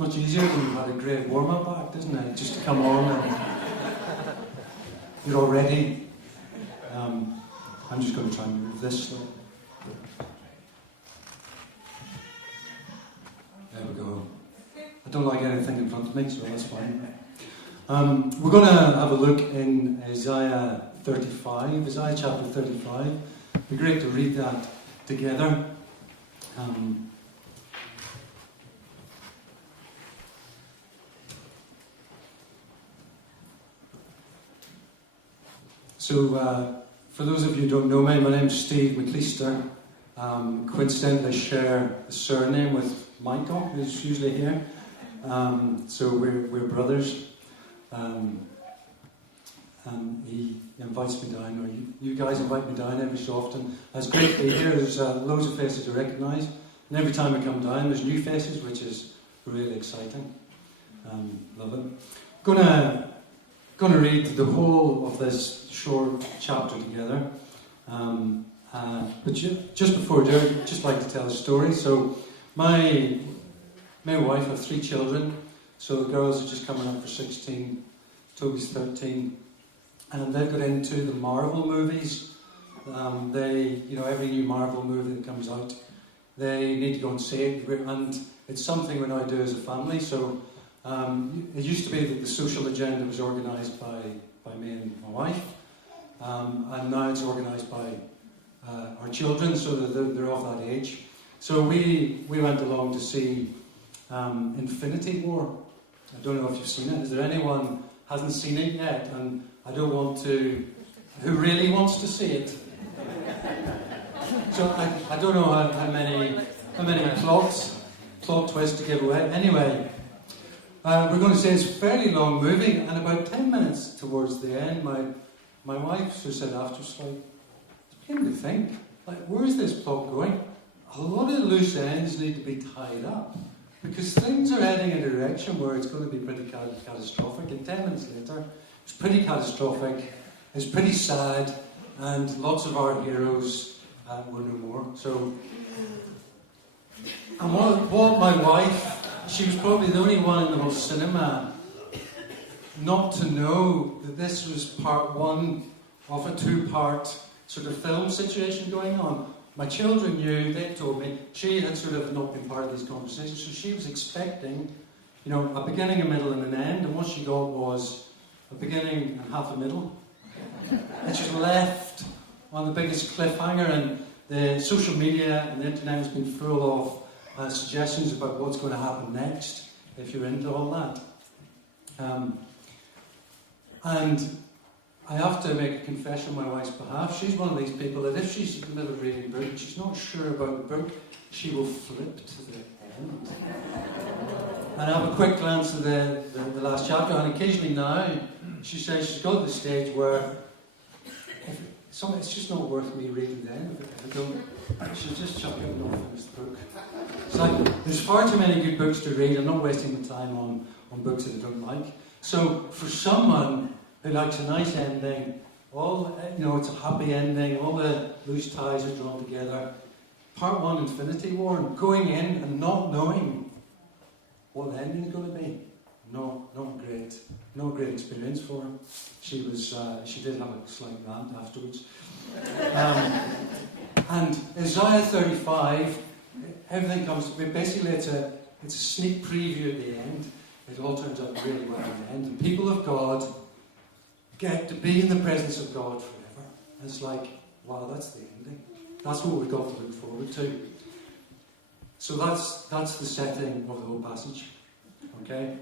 It's much easier when you've had a great warm-up act, isn't it? Just to come on and you're all ready. I'm just going to try and move this slow. There we go. I don't like anything in front of me, so that's fine. We're going to have a look in Isaiah 35, Isaiah chapter 35. It'd be great to read that together. So, for those of you who don't know me, my name's Steve McLeister. Coincidentally, I share the surname with Michael, who's usually here. So we're brothers. And he invites me down, or you guys invite me down every so often. It's great to be here. There's loads of faces to recognise. And every time I come down, there's new faces, which is really exciting. Love it. Going to read the whole of this short chapter together. But just before I do it, I'd just like to tell a story. So my wife have 3 children. So the girls are just coming up for 16. Toby's 13. And they've got into the Marvel movies. Every new Marvel movie that comes out, they need to go and see it. And it's something we now do as a family. So it used to be that the social agenda was organised by me and my wife. And now it's organised by our children, so that they're of that age. So we went along to see Infinity War. I don't know if you've seen it. Is there anyone hasn't seen it yet? And I don't want to... Who really wants to see it? So I don't know how many plot twists to give away. Anyway, we're going to say it's a fairly long movie, and about 10 minutes towards the end, my wife just said after, she's like, I begin to think, where is this plot going? A lot of loose ends need to be tied up, because things are heading in a direction where it's going to be pretty catastrophic. And 10 minutes later, it's pretty catastrophic, it's pretty sad, and lots of our heroes were no more. So, and what my wife, she was probably the only one in the whole cinema not to know that this was part 1 of a 2-part sort of film situation going on. My children knew, they told me, she had sort of not been part of these conversations, so she was expecting, a beginning, a middle and an end, and what she got was a beginning and half a middle. And she was left on the biggest cliffhanger, and the social media and the internet has been full of suggestions about what's going to happen next, if you're into all that. And I have to make a confession on my wife's behalf. She's one of these people that if she's in the middle of reading a book and she's not sure about the book, she will flip to the end. And I have a quick glance at the last chapter, and occasionally now, she says she's got to the stage where it's just not worth me reading then. If I don't, she'll just chuck it and not finish the book. It's like, there's far too many good books to read. I'm not wasting the time on books that I don't like. So for someone who likes a nice ending, it's a happy ending, all the loose ties are drawn together. Part 1, Infinity War, and going in and not knowing what the ending is going to be. Not a great experience for her. She did have a slight rant afterwards. And Isaiah 35, everything comes. Basically, it's a sneak preview at the end. It all turns out really well in the end. And people of God get to be in the presence of God forever. And it's like, wow, that's the ending. That's what we've got to look forward to. So that's the setting of the whole passage. Okay?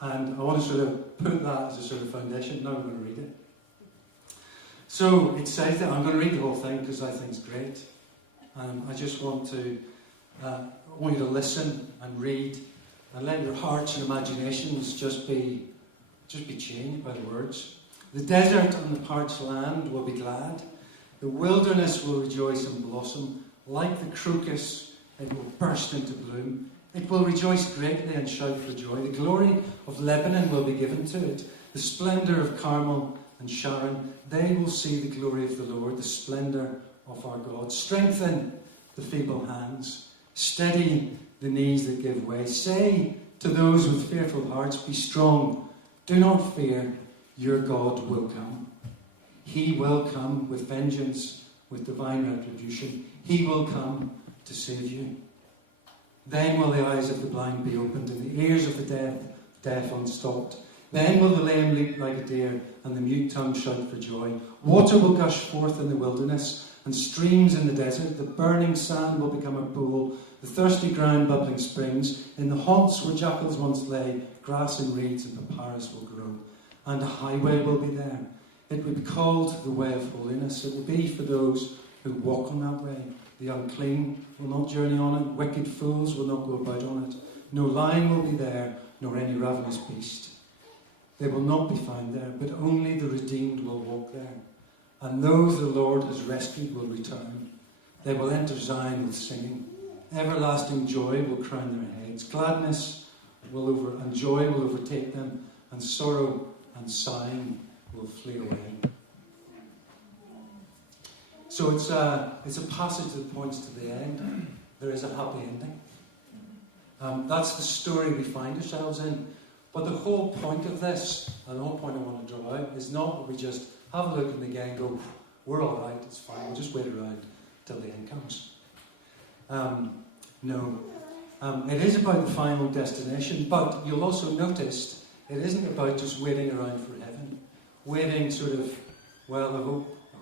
And I want to sort of put that as a sort of foundation. Now I'm going to read it. So it says that I'm going to read the whole thing because I think it's great. I just want you to listen and read and let your hearts and imaginations just be changed by the words. The desert and the parched land will be glad. The wilderness will rejoice and blossom. Like the crocus, it will burst into bloom. It will rejoice greatly and shout for joy. The glory of Lebanon will be given to it. The splendour of Carmel and Sharon, they will see the glory of the Lord, the splendour of our God. Strengthen the feeble hands. Steady the knees that give way. Say to those with fearful hearts, be strong. Do not fear, your God will come. He will come with vengeance, with divine retribution. He will come to save you. Then will the eyes of the blind be opened, and the ears of the deaf unstopped. Then will the lame leap like a deer, and the mute tongue shout for joy. Water will gush forth in the wilderness, and streams in the desert. The burning sand will become a pool, the thirsty ground bubbling springs. In the haunts where jackals once lay, grass and reeds and papyrus will grow. And a highway will be there. It will be called the way of holiness. It will be for those who walk on that way. The unclean will not journey on it. Wicked fools will not go about on it. No lion will be there, nor any ravenous beast. They will not be found there, but only the redeemed will walk there. And those the Lord has rescued will return. They will enter Zion with singing. Everlasting joy will crown their heads. Gladness and joy will overtake them, and sorrow and sighing will flee away. So it's a passage that points to the end. There is a happy ending. That's the story we find ourselves in. But the whole point of this, and the whole point I want to draw out, is not that we just have a look in the game and go, we're all right, it's fine, we'll just wait around till the end comes. No. It is about the final destination, but you'll also notice it isn't about just waiting around for heaven. Waiting sort of, well, I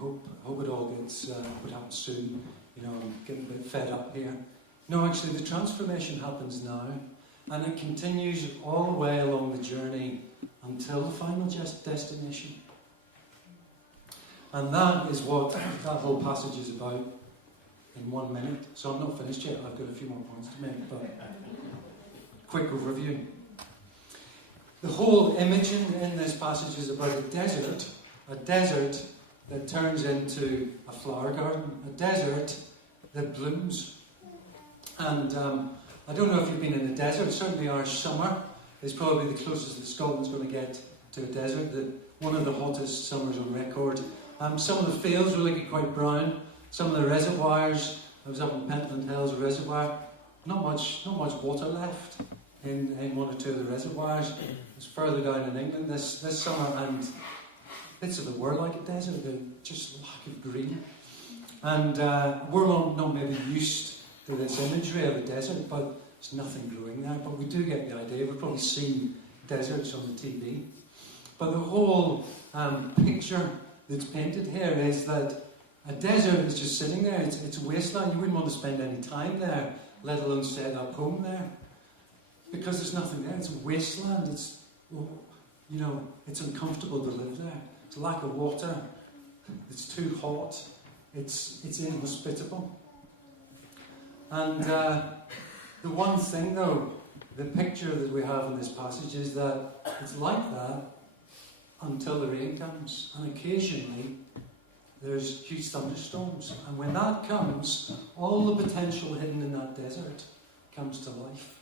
hope it all gets, would happen soon. I'm getting a bit fed up here. No, actually, the transformation happens now, and it continues all the way along the journey until the final destination. And that is what that whole passage is about in 1 minute. So I'm not finished yet, I've got a few more points to make, but quick overview. The whole image in this passage is about a desert that turns into a flower garden, a desert that blooms. And I don't know if you've been in a desert. Certainly our summer is probably the closest that Scotland's going to get to a desert, one of the hottest summers on record. Some of the fields will get quite brown. Some of the reservoirs, I was up in Pentland Hills, a reservoir, not much water left in one or two of the reservoirs. It's further down in England this summer, and bits of it were like a desert, just lack of green. And we're not maybe used to this imagery of a desert, but there's nothing growing there. But we do get the idea. We've probably seen deserts on the TV. But the whole picture that's painted here is that a desert is just sitting there. It's a wasteland. You wouldn't want to spend any time there, let alone set up home there, because there's nothing there. It's a wasteland. It's uncomfortable to live there. It's a lack of water. It's too hot. It's inhospitable. And the one thing, though, the picture that we have in this passage is that it's like that until the rain comes. And occasionally there's huge thunderstorms. And when that comes, all the potential hidden in that desert comes to life.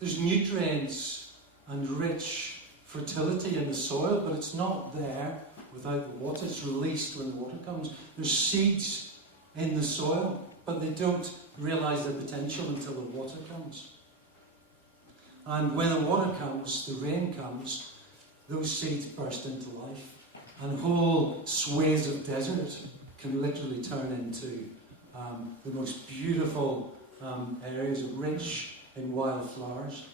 There's nutrients and rich fertility in the soil, but it's not there without the water. It's released when the water comes. There's seeds in the soil, but they don't realise their potential until the water comes. And when the water comes, the rain comes, those seeds burst into life. And whole swathes of desert can literally turn into the most beautiful areas rich in wildflowers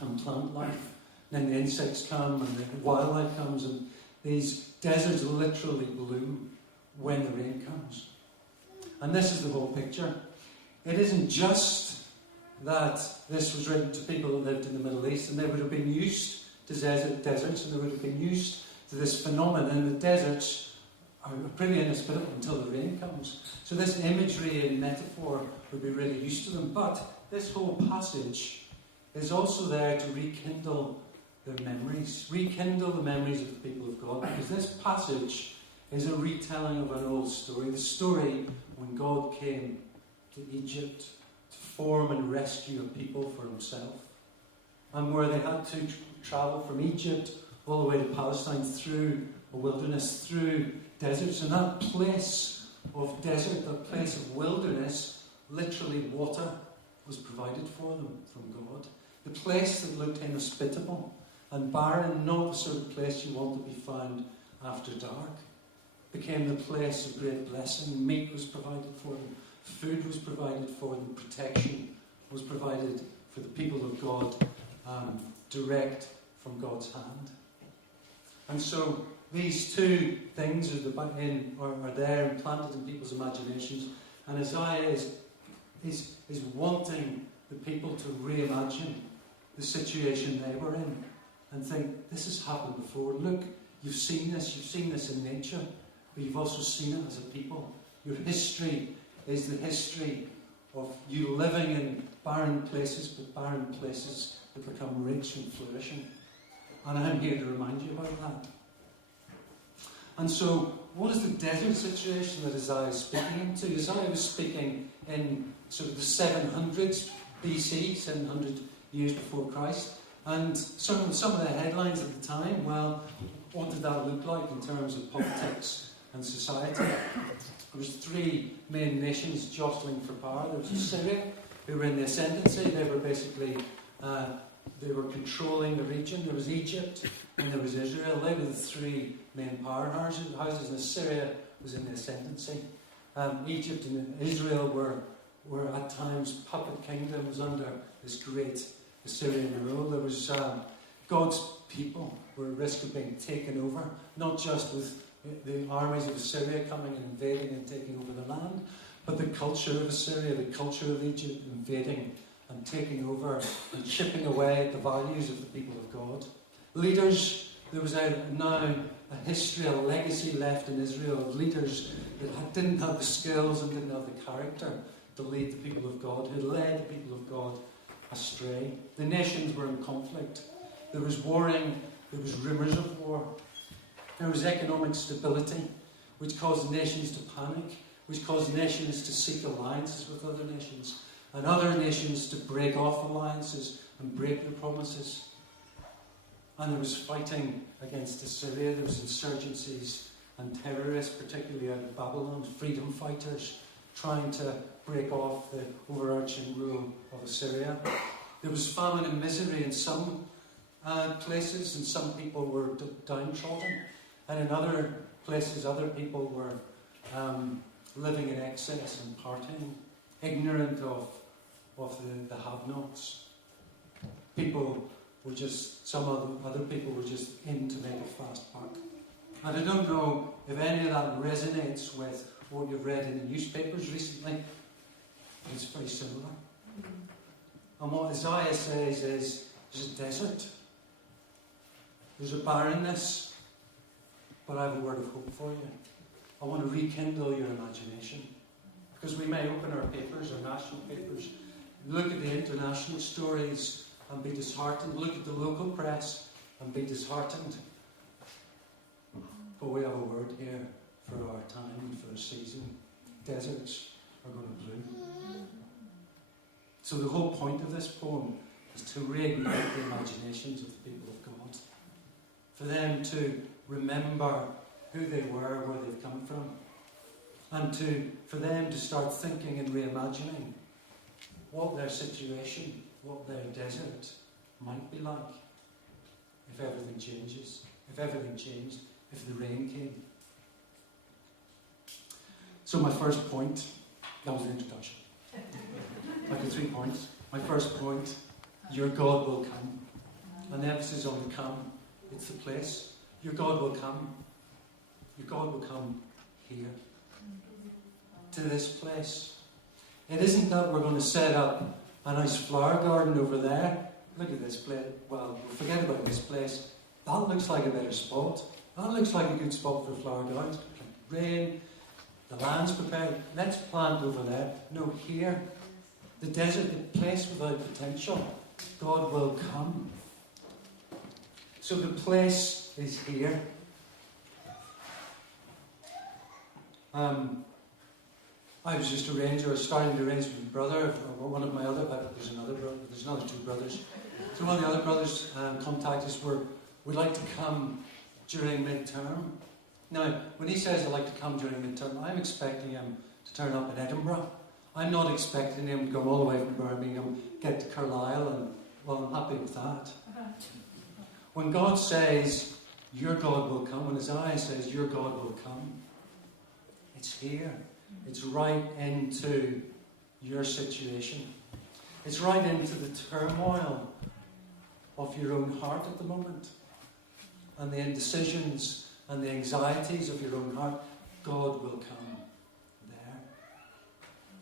and plant life. Then the insects come and the wildlife comes, and these deserts literally bloom when the rain comes. And this is the whole picture. It isn't just that this was written to people who lived in the Middle East, and they would have been used to deserts, and they would have been used to this phenomenon. And the deserts are pretty inhospitable until the rain comes. So this imagery and metaphor would be really used to them. But this whole passage is also there to rekindle their memories, rekindle the memories of the people of God, because this passage is a retelling of an old story, the story when God came to Egypt to form and rescue a people for himself, and where they had to travel from Egypt all the way to Palestine through a wilderness, through deserts, and that place of desert, that place of wilderness, literally water was provided for them from God. The place that looked inhospitable and barren, not the sort of place you want to be found after dark, became the place of great blessing. Meat was provided for them, food was provided for them, protection was provided for the people of God, direct from God's hand. And so these two things are there implanted in people's imaginations, and Isaiah is wanting the people to reimagine the situation they were in and think, this has happened before. Look, you've seen this in nature, but you've also seen it as a people. Your history is the history of you living in barren places, but barren places that become rich and flourishing. And I'm here to remind you about that. And so, what is the desert situation that Isaiah is speaking into? Isaiah was speaking in sort of the 700s BC, 700 years before Christ. And some of the headlines at the time, well, what did that look like in terms of politics and society? There was three main nations jostling for power. There was Assyria, who were in the ascendancy. They were basically, they were controlling the region. There was Egypt, and there was Israel. They were the three main powerhouses, and Assyria was in the ascendancy. Egypt and Israel were at times puppet kingdoms under this great Assyrian rule. There was God's people were at risk of being taken over, not just with the armies of Assyria coming and invading and taking over the land, but the culture of Assyria, the culture of Egypt invading and taking over and chipping away at the values of the people of God. Leaders, there was now a history, a legacy left in Israel of leaders that didn't have the skills and didn't have the character to lead the people of God, who led the people of God astray. The nations were in conflict. There was warring, there was rumours of war. There was economic stability, which caused nations to panic, which caused nations to seek alliances with other nations, and other nations to break off alliances and break their promises. And there was fighting against Assyria. There was insurgencies and terrorists, particularly out of Babylon, freedom fighters trying to break off the overarching rule of Assyria. There was famine and misery in some places, and some people were downtrodden. And in other places, other people were living in excess and partying, ignorant of the have-nots. People were just, some other people were just in to make a fast buck. And I don't know if any of that resonates with what you've read in the newspapers recently, but it's very similar. And what Isaiah says is, there's a desert, there's a barrenness, but I have a word of hope for you. I want to rekindle your imagination. Because we may open our papers, our national papers, look at the international stories and be disheartened, look at the local press and be disheartened. But we have a word here for our time and for our season. Deserts are going to bloom. So the whole point of this poem is to reignite the imaginations of the people of God. For them to remember who they were, where they've come from, and for them to start thinking and reimagining what their situation, what their desert might be like if everything changes, if everything changed, if the rain came. So my first point, that was the introduction. I got 3 points. My first point, your God will come. And the emphasis on the come, it's the place. Your God will come. Your God will come here. To this place. It isn't that we're going to set up a nice flower garden over there. Look at this place. Well, forget about this place. That looks like a better spot. That looks like a good spot for a flower garden. It's rain. The land's prepared. Let's plant over there. No, here. The desert, the place without potential. God will come. So the place is here. I was just starting to arrange with my brother, or one of my other, there's another 2 brothers. So one of the other brothers contacted us, we'd like to come during midterm. Now, when he says I'd like to come during midterm, I'm expecting him to turn up in Edinburgh. I'm not expecting him to come all the way from Birmingham, get to Carlisle and well, I'm happy with that. When God says, your God will come, when Isaiah says, your God will come, it's here. It's right into your situation. It's right into the turmoil of your own heart at the moment. And the indecisions and the anxieties of your own heart. God will come there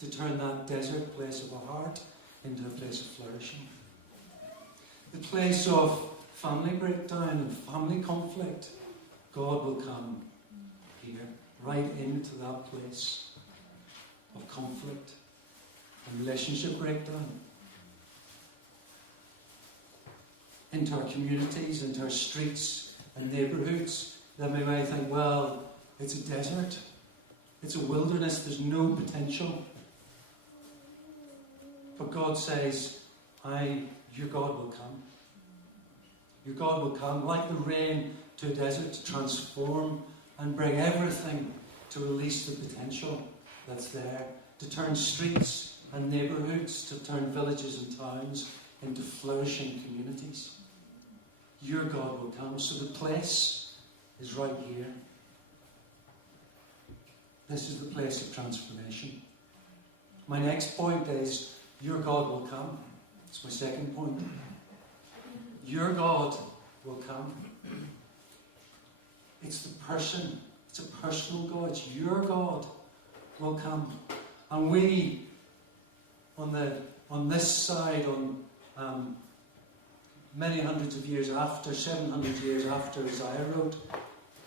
to turn that desert place of a heart into a place of flourishing. The place of family breakdown and family conflict, God will come here, right into that place of conflict and relationship breakdown. Into our communities, into our streets and neighbourhoods, that we might think, well, it's a desert, it's a wilderness, there's no potential. But God says, your God will come. Your God will come like the rain to a desert to transform and bring everything to release the potential that's there, to turn streets and neighbourhoods, to turn villages and towns into flourishing communities. Your God will come. So the place is right here. This is the place of transformation. My next point is, your God will come. It's my second point. Your God will come. It's the person. It's a personal God. It's your God will come. And we, on this side, many hundreds of years after, 700 years after Isaiah wrote,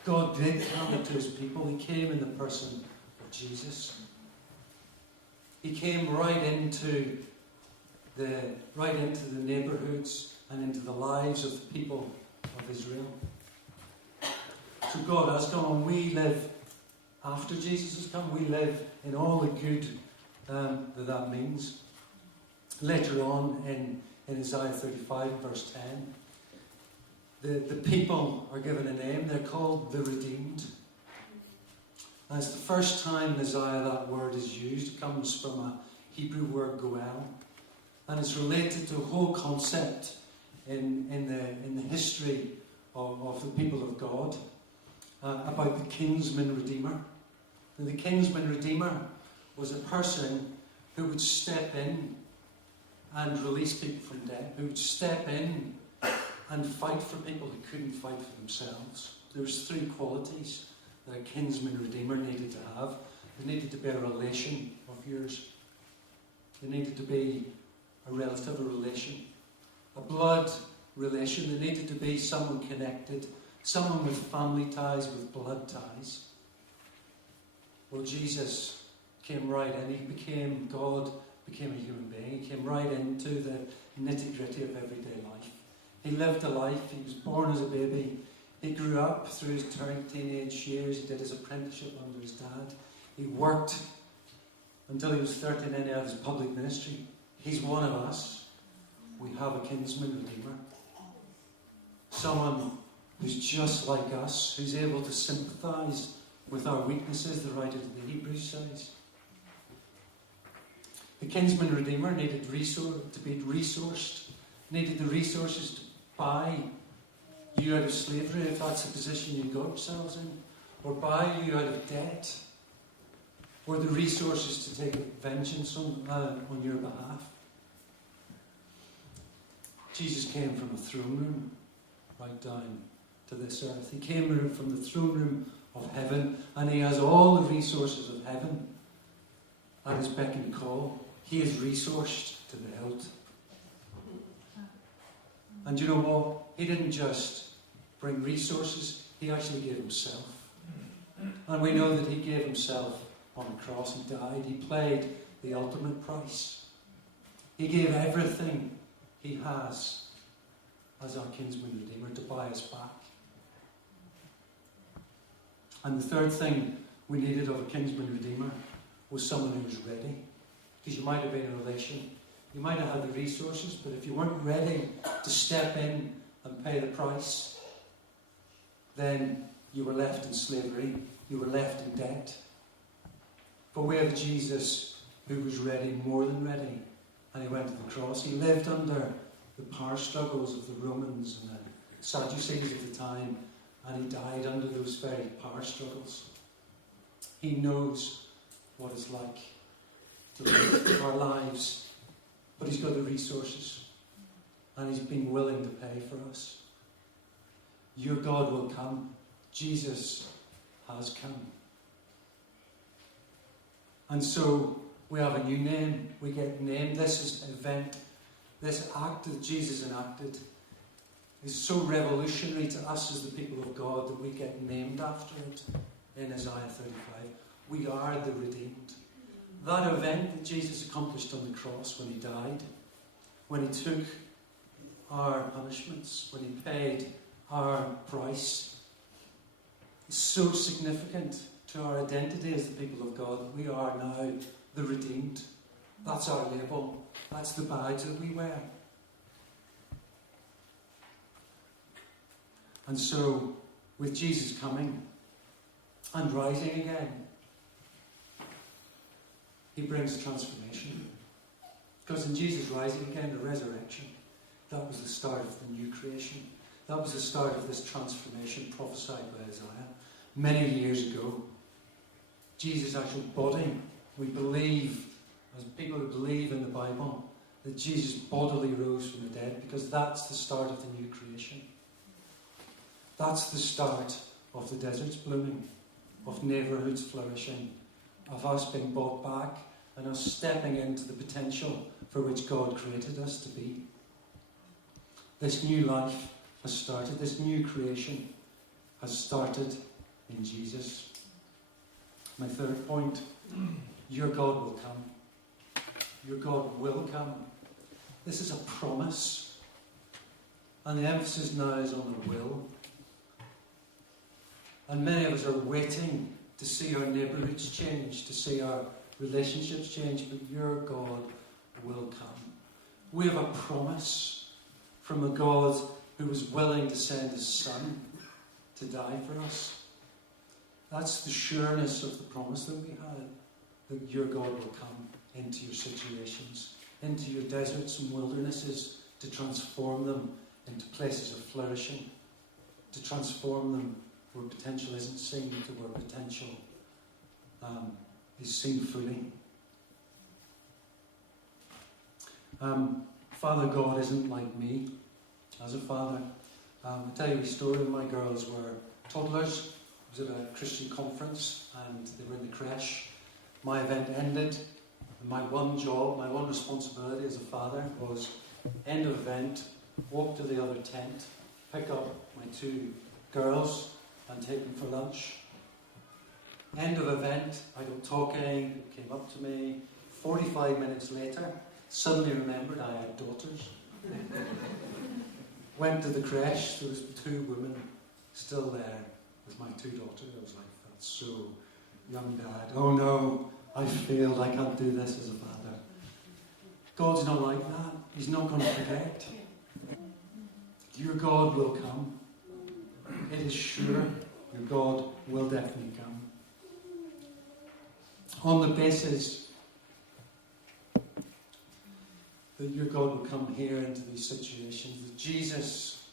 God did come to his people. He came in the person of Jesus. He came right into the neighbourhoods and into the lives of the people of Israel. So God has come, and we live after Jesus has come. We live in all the good that means. Later on in Isaiah 35, verse 10, the people are given a name. They're called the redeemed. And it's the first time in Isaiah that word is used. It comes from a Hebrew word, goel. And it's related to a whole concept in the history of the people of God about the kinsman redeemer. And the kinsman redeemer was a person who would step in and release people from debt, who would step in and fight for people who couldn't fight for themselves. There was three qualities that a kinsman redeemer needed to have. There needed to be a relation of yours. There needed to be a relative, a relation, a blood relation. There needed to be someone connected, someone with family ties, with blood ties. Well, Jesus came right in. He became God, became a human being. He came right into the nitty-gritty of everyday life. He lived a life. He was born as a baby. He grew up through his teenage years. He did his apprenticeship under his dad. He worked until he was 30, and then he had his public ministry. He's one of us. We have a kinsman redeemer. Someone who's just like us, who's able to sympathise with our weaknesses, the writer of the Hebrews says. The kinsman redeemer needed to be resourced, needed the resources to buy you out of slavery, if that's the position you got yourselves in, or buy you out of debt, or the resources to take vengeance on your behalf. Jesus came from a throne room right down to this earth. He came from the throne room of heaven, and he has all the resources of heaven at his beck and call. He is resourced to the hilt. And you know what? He didn't just bring resources, he actually gave himself. And we know that he gave himself on the cross. He died. He paid the ultimate price. He gave everything he has as our kinsman redeemer to buy us back. And the third thing we needed of a kinsman redeemer was someone who was ready. Because you might have been in a relation, you might have had the resources, but if you weren't ready to step in and pay the price, then you were left in slavery, you were left in debt. But we have Jesus who was ready, more than ready, and he went to the cross. He lived under the power struggles of the Romans and the Sadducees of the time, and he died under those very power struggles. He knows what it's like to live our lives, but he's got the resources, and he's been willing to pay for us. Your God will come. Jesus has come. And so we have a new name. We get named. This event, this act that Jesus enacted, is so revolutionary to us as the people of God that we get named after it in Isaiah 35. We are the redeemed. That event that Jesus accomplished on the cross when he died, when he took our punishments, when he paid our price, is so significant to our identity as the people of God that we are now the redeemed. That's our label. That's the badge that we wear. And so, with Jesus coming and rising again, he brings transformation. Because in Jesus rising again, the resurrection, that was the start of the new creation. That was the start of this transformation prophesied by Isaiah many years ago. Jesus' actual body, we believe, as people who believe in the Bible, that Jesus bodily rose from the dead, because that's the start of the new creation. That's the start of the deserts blooming, of neighbourhoods flourishing, of us being brought back and us stepping into the potential for which God created us to be. This new life has started, this new creation has started in Jesus. My third point, your God will come. Your God will come. This is a promise. And the emphasis now is on the will. And many of us are waiting to see our neighbourhoods change, to see our relationships change, but your God will come. We have a promise from a God who was willing to send his Son to die for us. That's the sureness of the promise that we had, that your God will come into your situations, into your deserts and wildernesses, to transform them into places of flourishing, to transform them where potential isn't seen to where potential is seen fully. Father God isn't like me as a father. I'll tell you a story. My girls were toddlers. I was at a Christian conference and they were in the creche. My event ended and my one job, my one responsibility as a father was end of event, walk to the other tent, pick up my two girls and take them for lunch. End of event, I got talking, came up to me. 45 minutes later, suddenly remembered I had daughters. Went to the creche, there was two women still there with my two daughters. I was like, that's so young dad. Oh no, I failed, I can't do this as a father. God's not like that. He's not going to forget. Your God will come. It is sure. Your God will definitely come. On the basis that your God will come here into these situations, that Jesus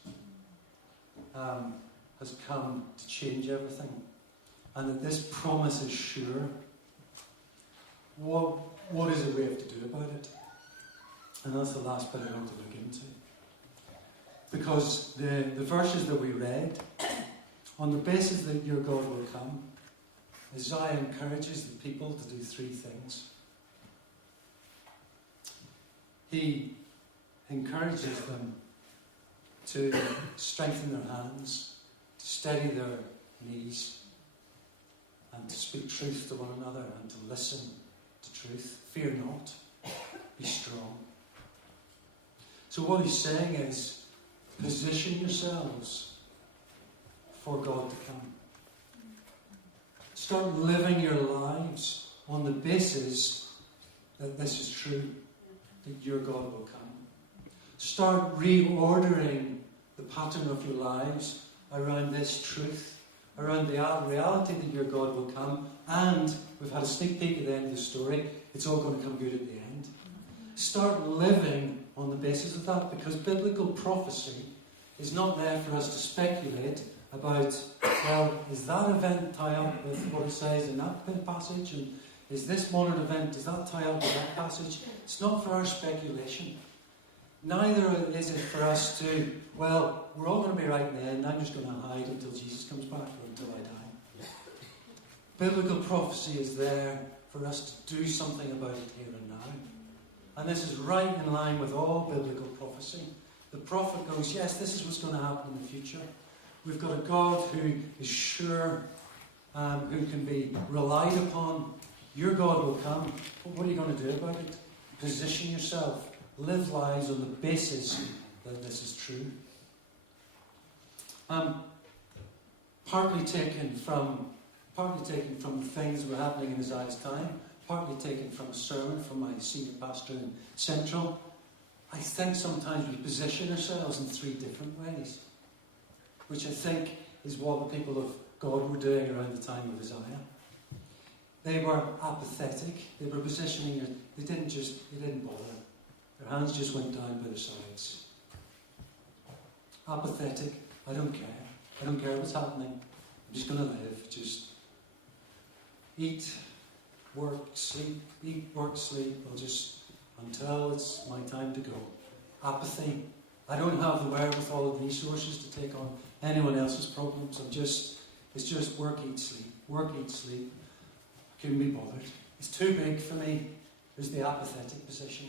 has come to change everything, and that this promise is sure, what is it we have to do about it? And that's the last bit I want to look into. Because the verses that we read, on the basis that your God will come, Isaiah encourages the people to do three things. He encourages them to strengthen their hands, to steady their knees, and to speak truth to one another and to listen to truth. Fear not, be strong. So what he's saying is, position yourselves for God to come. Start living your lives on the basis that this is true, that your God will come. Start reordering the pattern of your lives around this truth, around the reality that your God will come, and we've had a sneak peek at the end of the story, it's all going to come good at the end. Start living on the basis of that, because biblical prophecy is not there for us to speculate about, well, is that event tie up with what it says in that passage, and is this modern event, does that tie up with that passage? It's not for our speculation. Neither is it for us to, well, we're all going to be right in the end, I'm just going to hide until Jesus comes back or until I die. Biblical prophecy is there for us to do something about it here and now. And this is right in line with all biblical prophecy. The prophet goes, yes, this is what's going to happen in the future. We've got a God who is sure, who can be relied upon. Your God will come. But what are you going to do about it? Position yourself. Live lives on the basis that this is true. Partly taken from the things that were happening in Isaiah's time, partly taken from a sermon from my senior pastor in Central. I think sometimes we position ourselves in three different ways, which I think is what the people of God were doing around the time of Isaiah. They were apathetic. They were positioning it. They didn't bother. Their hands just went down by their sides. Apathetic. I don't care. I don't care what's happening. I'm just going to live. Just eat, work, sleep. Eat, work, sleep. I'll just, until it's my time to go. Apathy. I don't have the wherewithal of resources to take on anyone else's problems. It's just work, eat, sleep. Work, eat, sleep. I couldn't be bothered. It's too big for me. There's the apathetic position.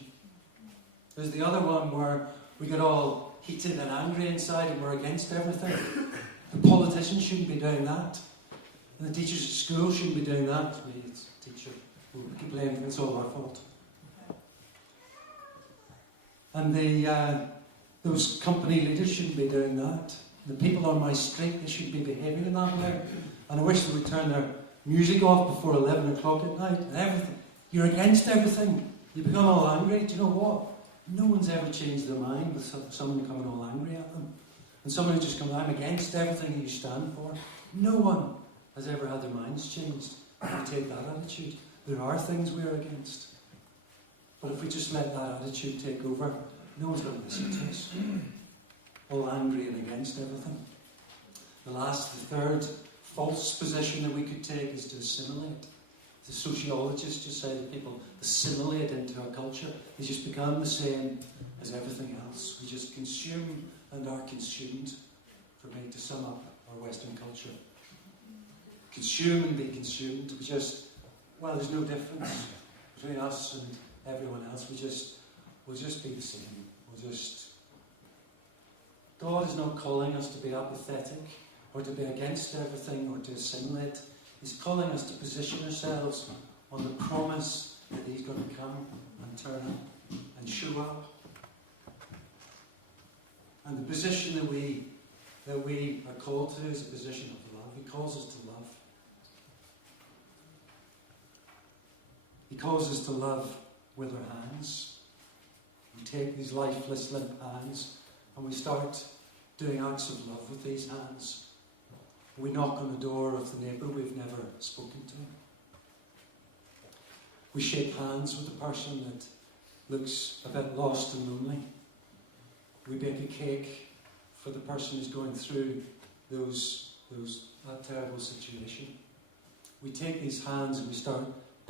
There's the other one where we get all heated and angry inside and we're against everything. The politicians shouldn't be doing that. And the teachers at school shouldn't be doing that. It's a teacher. We keep blaming it's all our fault. And those company leaders shouldn't be doing that. The people on my street, they shouldn't be behaving in that way. And I wish they would turn their music off before 11 o'clock at night. And everything. You're against everything. You become all angry. Do you know what? No one's ever changed their mind with someone coming all angry at them. And someone who just comes, I'm against everything you stand for. No one has ever had their minds changed. If we take that attitude, there are things we're against. But if we just let that attitude take over, no one's going to listen to us. All angry and against everything. The third false position that we could take is to assimilate. The sociologists just say that people assimilate into our culture. They just become the same as everything else. We just consume and are consumed, for me to sum up our Western culture. Consume and be consumed. There's no difference between us and everyone else. We'll just be the same. God is not calling us to be apathetic or to be against everything or to assimilate. He's calling us to position ourselves on the promise that He's going to come and turn up and show up. And the position that we are called to is a position of love. He calls us to love. He calls us to love with our hands. We take these lifeless, limp hands and we start doing acts of love with these hands. We knock on the door of the neighbour we've never spoken to. We shake hands with the person that looks a bit lost and lonely. We bake a cake for the person who's going through that terrible situation. We take these hands and we start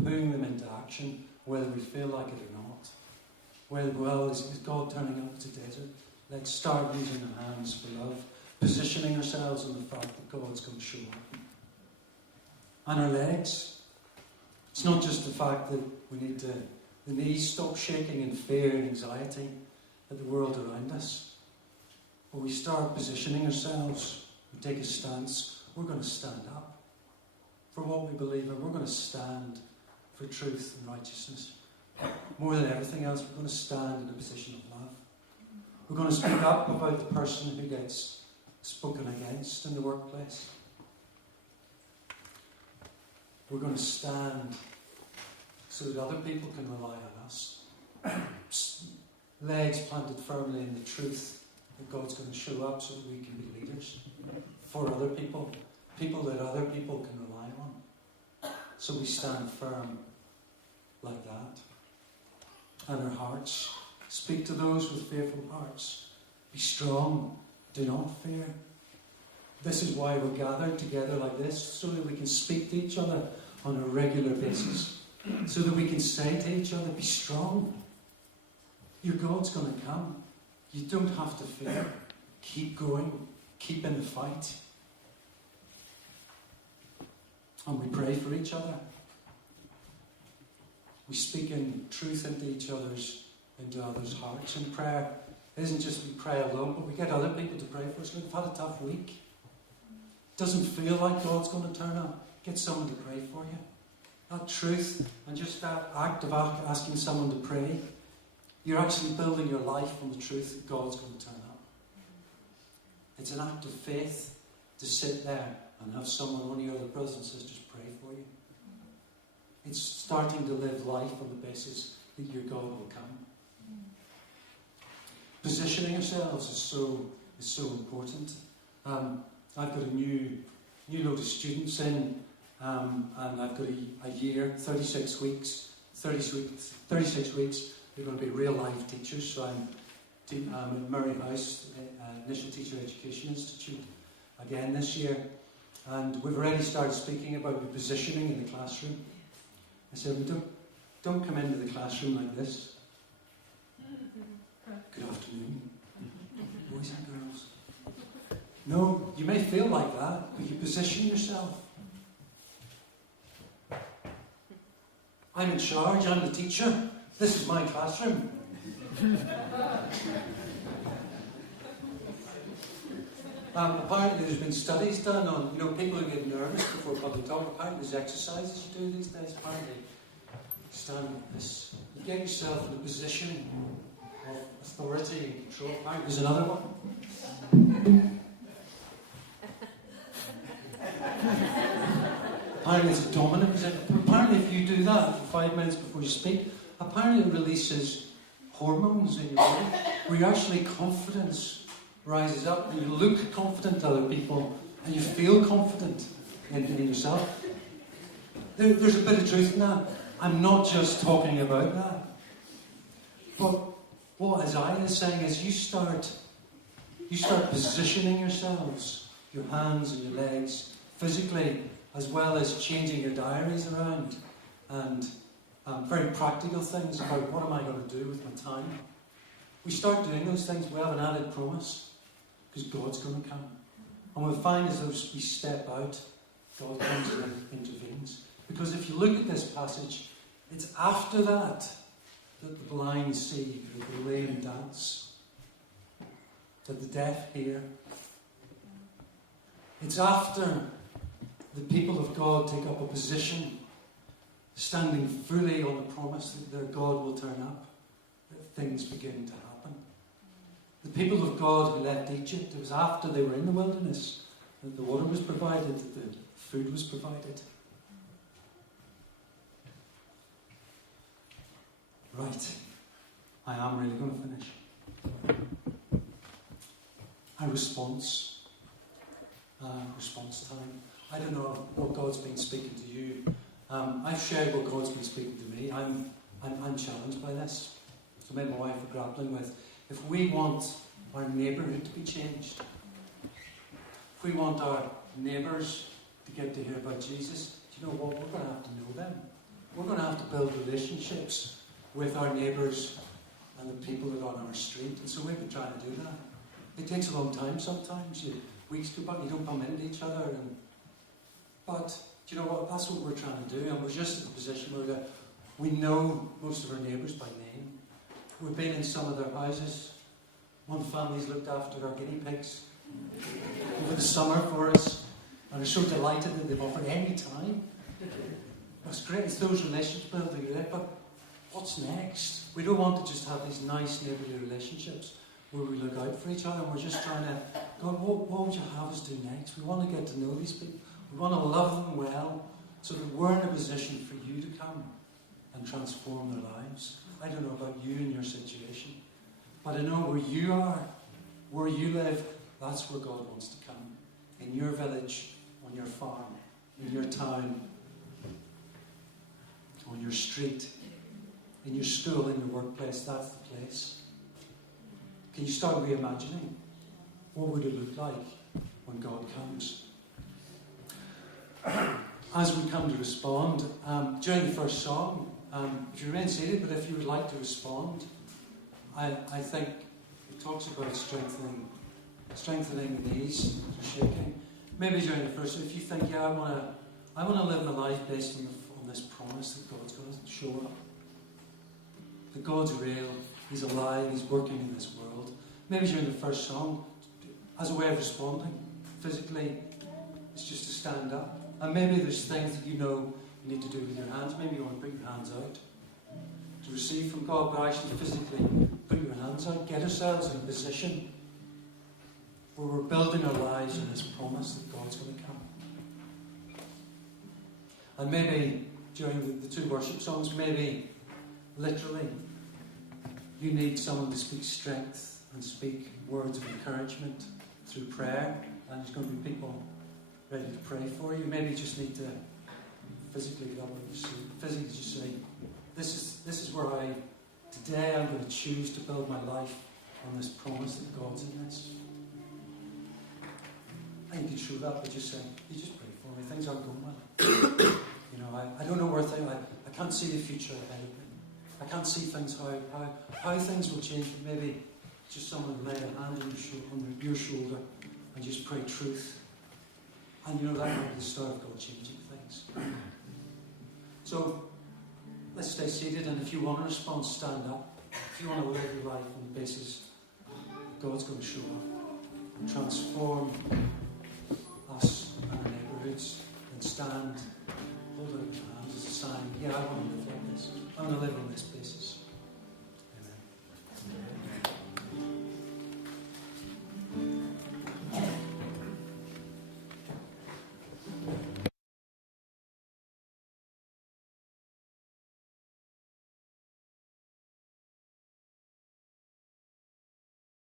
putting them into action, whether we feel like it or not. Is God turning up to desert? Let's start using our hands for love, positioning ourselves on the fact that God's going to show up. And our legs. It's not just the fact that we need the knees stop shaking in fear and anxiety at the world around us. But we start positioning ourselves. We take a stance. We're going to stand up for what we believe in. We're going to stand for truth and righteousness. More than everything else, we're going to stand in a position of love. We're going to speak up about the person who gets spoken against in the workplace. We're going to stand so that other people can rely on us. Legs planted firmly in the truth that God's going to show up so that we can be leaders for other people, people that other people can rely on. So we stand firm like that. And our hearts Speak to those with fearful hearts. Be strong. Do not fear. This is why we're gathered together like this, so that we can speak to each other on a regular basis. So that we can say to each other, be strong. Your God's going to come. You don't have to fear. Keep going. Keep in the fight. And we pray for each other. We speak in truth into others' hearts. And prayer isn't just we pray alone, but we get other people to pray for us. Look, we've had a tough week. Doesn't feel like God's going to turn up. Get someone to pray for you. That truth and just that act of asking someone to pray, you're actually building your life on the truth that God's going to turn up. It's an act of faith to sit there and have someone, one of your other brothers and sisters, pray for you. It's starting to live life on the basis that your God will come. Positioning ourselves is so important. I've got a new load of students in, and I've got a year, 36 weeks. 36 weeks. They're going to be real life teachers. So I'm in Murray House, Initial Teacher Education Institute, again this year, and we've already started speaking about the positioning in the classroom. I said, we don't come into the classroom like this. Good afternoon, boys and girls. No, you may feel like that, but you position yourself. I'm in charge, I'm the teacher. This is my classroom. Apparently there's been studies done on, people who get nervous before public talk. Apparently there's exercises you do these days. Apparently you stand like this. You get yourself in a position of authority and control. Apparently there's another one. Apparently it's a dominant position. Apparently if you do that for 5 minutes before you speak, apparently it releases hormones in your body where your actually confidence rises up and you look confident to other people and you feel confident in yourself. There's a bit of truth in that. I'm not just talking about that. But what Isaiah is saying is you start positioning yourselves, your hands and your legs, physically, as well as changing your diaries around and very practical things about what am I going to do with my time. We start doing those things, we have an added promise because God's going to come. And we'll find as we step out, God comes and intervenes. Because if you look at this passage, it's after that the blind see, that the lame dance, that the deaf hear. It's after the people of God take up a position, standing fully on the promise that their God will turn up, that things begin to happen. The people of God who left Egypt, it was after they were in the wilderness that the water was provided, that the food was provided. Right, I am really going to finish. A response time. I don't know what God's been speaking to you. I've shared what God's been speaking to me. I'm challenged by this. So me and my wife are grappling with, if we want our neighbourhood to be changed, if we want our neighbours to get to hear about Jesus, do you know what? We're going to have to know them. We're going to have to build relationships with our neighbours and the people that are on our street. And so we've been trying to do that. It takes a long time sometimes. Weeks go by, you don't bump into each other. But do you know what? That's what we're trying to do. And we're just in the position where we know most of our neighbours by name. We've been in some of their houses. One family's looked after our guinea pigs over the summer for us. And are so delighted that they've offered any time. That's great. It's those relationships building there. But what's next? We don't want to just have these nice neighbourly relationships where we look out for each other and we're just trying to, God, what would you have us do next? We want to get to know these people. We want to love them well so that we're in a position for you to come and transform their lives. I don't know about you and your situation, but I know where you are, where you live, that's where God wants to come. In your village, on your farm, in your town, on your street, in your school, in your workplace, that's the place. Can you start reimagining? What would it look like when God comes? As we come to respond, during the first song, if you remain seated, but if you would like to respond, I think it talks about strengthening the knees, shaking. Maybe during the first, if you think, yeah, I want to live my life based on this promise that God's going to show up. That God's real, He's alive, He's working in this world. Maybe during the first song, as a way of responding, physically, it's just to stand up. And maybe there's things that you know you need to do with your hands. Maybe you want to put your hands out to receive from God, but actually physically put your hands out. Get ourselves in a position where we're building our lives on this promise that God's going to come. And maybe during the two worship songs, maybe literally you need someone to speak strength and speak words of encouragement through prayer, and there's going to be people ready to pray for you. Maybe you just need to physically get up on your seat, physically just say, this is where today I'm going to choose to build my life on this promise that God's in this. And you can show that by just saying, you just pray for me, things aren't going well. You know, I don't know where things, I can't see the future ahead of me. I can't see things, how things will change, but maybe just someone lay a hand on your shoulder and just pray truth. And you know, that might be the start of God changing things. So, let's stay seated, and if you want to respond, stand up. If you want to live your life on the basis that God's going to show up and transform us and our neighbourhoods, and stand, hold out your hands as a sign, yeah, I want to live like this. I want to live on this basis.